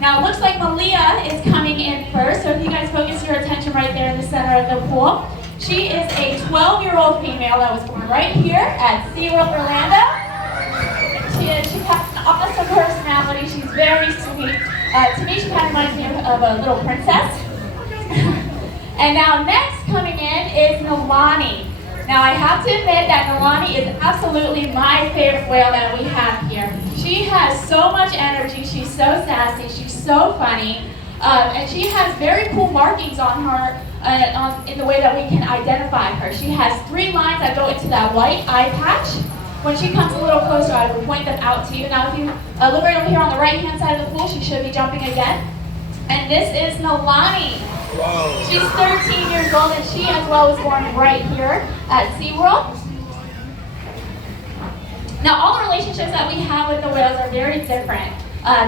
Now it looks like Malia is coming in first, so if you guys focus your attention right there in the center of the pool. She is a 12-year-old female that was born right here at SeaWorld Orlando. She has an awesome personality. She's very sweet. To me, she kind of reminds me of a little princess. And now next coming in is Nalani. Now I have to admit that Nalani is absolutely my favorite whale that we have here. She has so much energy. She's so sassy. She's so funny. And she has very cool markings on her in the way that we can identify her. She has 3 lines that go into that white eye patch. When she comes a little closer, I will point them out to you. Now, if you look right over here on the right-hand side of the pool, she should be jumping again. And this is Nalani. Whoa. She's 13 years old, and she as well was born right here at SeaWorld. Now, all the relationships that we have with the whales are very different.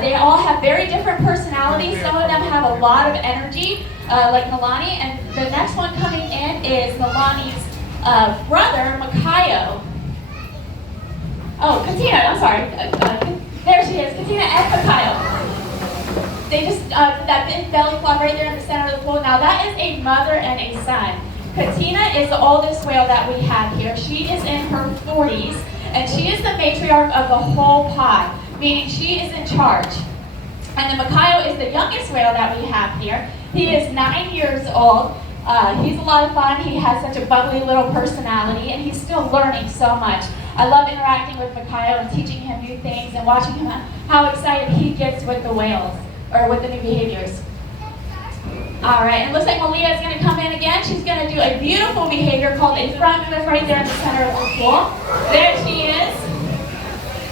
They all have very different personalities. Some of them have a lot of energy, like Nalani, and the next one coming in is Nalani's brother, Makayo. Oh, Katina, I'm sorry. There she is, Katina and Makayo. They just, that big belly flop right there in the center of the pool. Now that is a mother and a son. Katina is the oldest whale that we have here. She is in her 40s, and she is the matriarch of the whole pod, meaning she is in charge. And then Makayo is the youngest whale that we have here. He is 9 years old. He's a lot of fun. He has such a bubbly little personality, and he's still learning so much. I love interacting with Makayo and teaching him new things and watching him how excited he gets with the whales, or with the new behaviors. All right, and it looks like Malia is going to come in again. She's going to do a beautiful behavior called a front flip right there in the center of the pool. There she is.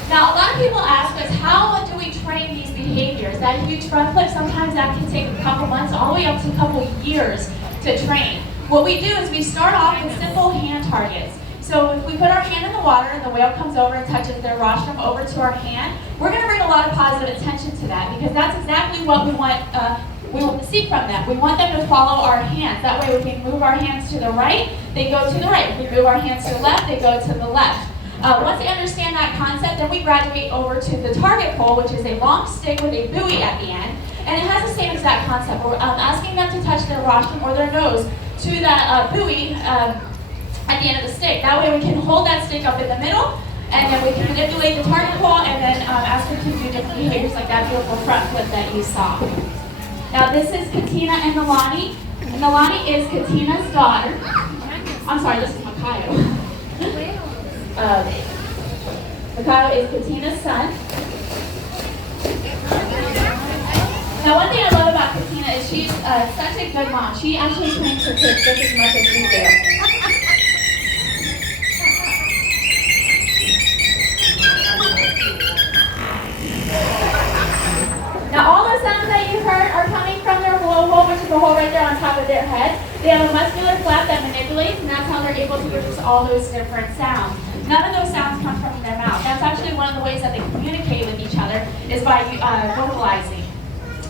Now, a lot of people ask us, how do we train these behaviors? That huge front flip, sometimes that can take a couple months, all the way up to a couple years to train. What we do is we start off with simple hand targets. So if we put our hand in the water and the whale comes over and touches their rostrum over to our hand, we're going to bring a lot of positive attention to that, because that's exactly what we want to see from them. We want them to follow our hands. That way we can move our hands to the right, they go to the right. If we move our hands to the left, they go to the left. Once they understand that concept, then we graduate over to the target pole, which is a long stick with a buoy at the end. And it has the same exact concept. We're asking them to touch their rostrum or their nose to that buoy at the end of the stick. That way we can hold that stick up in the middle, and then we can manipulate the target pole and then ask them to do different behaviors like that beautiful front flip that you saw. Now this is Katina and Nalani. And Nalani is Katina's daughter. I'm sorry, this is Makayo. Makayo is Katina's son. Now one thing I love about Katina is she's such a good mom. She actually trains her kids just as much as we do. Now all the sounds that you heard are coming from their blowhole, which is the hole right there on top of their head. They have a muscular flap that manipulates, and that's how they're able to produce all those different sounds. None of those sounds come from their mouth. That's actually one of the ways that they communicate with each other, is by vocalizing.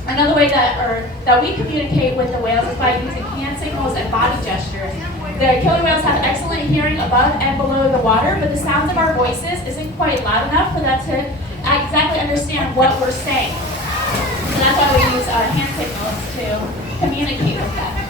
Another way that we communicate with the whales is by using hand signals and body gestures. The killer whales have excellent hearing above and below the water, but the sounds of our voices isn't quite loud enough for them to exactly understand what we're saying. So that's why we use hand signals to communicate with them.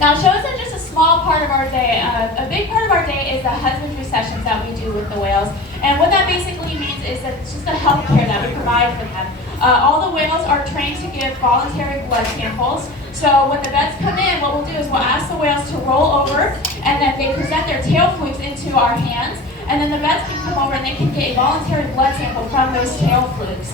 Now, shows are just a small part of our day. A big part of our day is the husbandry sessions that we do with the whales. And what that basically means is that it's just the health care that we provide for them. All the whales are trained to give voluntary blood samples. So when the vets come in, what we'll do is we'll ask the whales to roll over, and then they present their tail flukes into our hands. And then the vets can come over and they can get a voluntary blood sample from those tail flukes.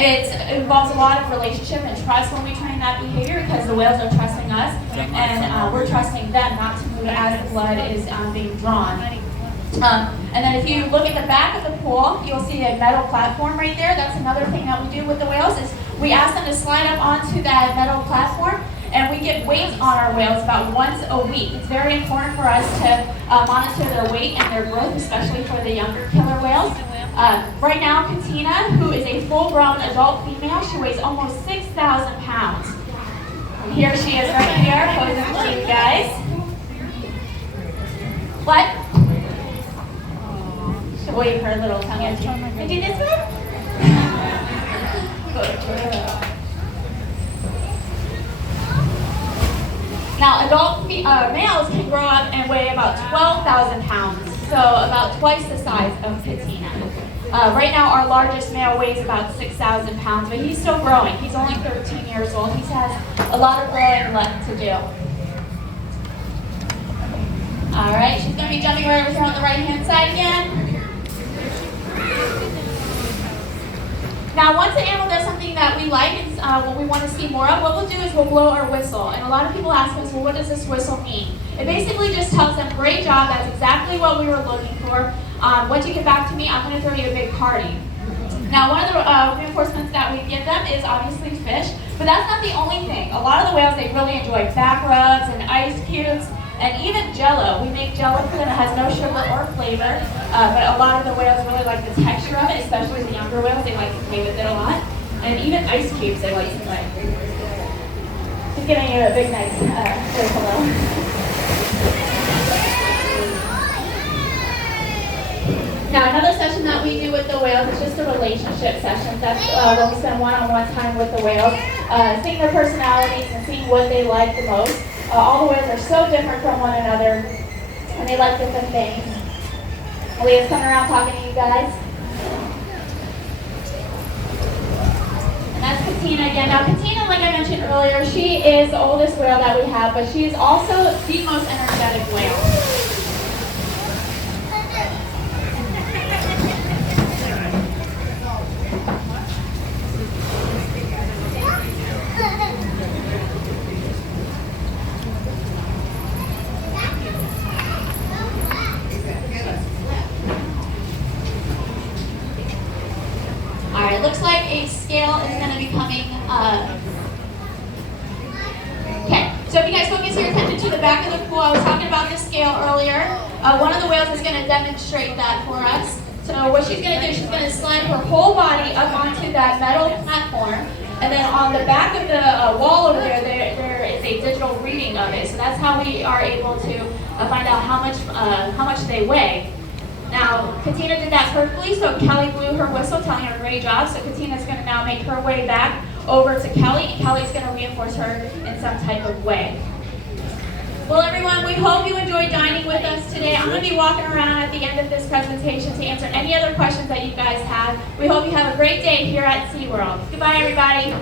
It involves a lot of relationship and trust when we train that behavior, because the whales are trusting us and we're trusting them not to move as the blood is being drawn. And then if you look at the back of the pool, you'll see a metal platform right there. That's another thing that we do with the whales, is we ask them to slide up onto that metal platform, and we get weights on our whales about once a week. It's very important for us to monitor their weight and their growth, especially for the younger killer whales. Right now, Katina, who is a full-grown adult female, she weighs almost 6,000 pounds. And here she is right here, posing for you guys. What? wave her little tongue at you. And do this one. Good. Now, adult males can grow up and weigh about 12,000 pounds, so about twice the size of Katina. Right now, our largest male weighs about 6,000 pounds, but he's still growing. He's only 13 years old. He has a lot of growing left to do. All right, she's going to be jumping right over here on the right-hand side again. Now, once an animal does something that we like and what we want to see more of, what we'll do is we'll blow our whistle. And a lot of people ask us, well, what does this whistle mean? It basically just tells them, great job, that's exactly what we were looking for. Once you get back to me, I'm going to throw you a big party. Now, one of the reinforcements that we give them is obviously fish, but that's not the only thing. A lot of the whales, they really enjoy back rubs and ice cubes, and even Jell-O. We make Jell-O for them that has no sugar or flavor, but a lot of the whales really like the texture of it, especially the younger whales. They like to play with it a lot. And even ice cubes they like to play. Just giving you a big, nice hello. Now, another session that we do with the whales is just a relationship session. That's when we spend one-on-one time with the whales, seeing their personalities and seeing what they like the most. All the whales are so different from one another, and they like different things. Leah's coming around talking to you guys. And that's Katina again. Now, Katina, like I mentioned earlier, she is the oldest whale that we have, but she is also the most energetic whale. It looks like a scale is going to be coming. Okay, so if you guys focus your attention to the back of the pool, I was talking about this scale earlier. One of the whales is going to demonstrate that for us. So what she's going to do, she's going to slide her whole body up onto that metal platform, and then on the back of the wall over there, there is a digital reading of it. So that's how we are able to find out how much they weigh. Now, Katina did that perfectly, so Kelly blew her whistle, telling her great job. So Katina's going to now make her way back over to Kelly, and Kelly's going to reinforce her in some type of way. Well, everyone, we hope you enjoyed dining with us today. I'm going to be walking around at the end of this presentation to answer any other questions that you guys have. We hope you have a great day here at SeaWorld. Goodbye, everybody.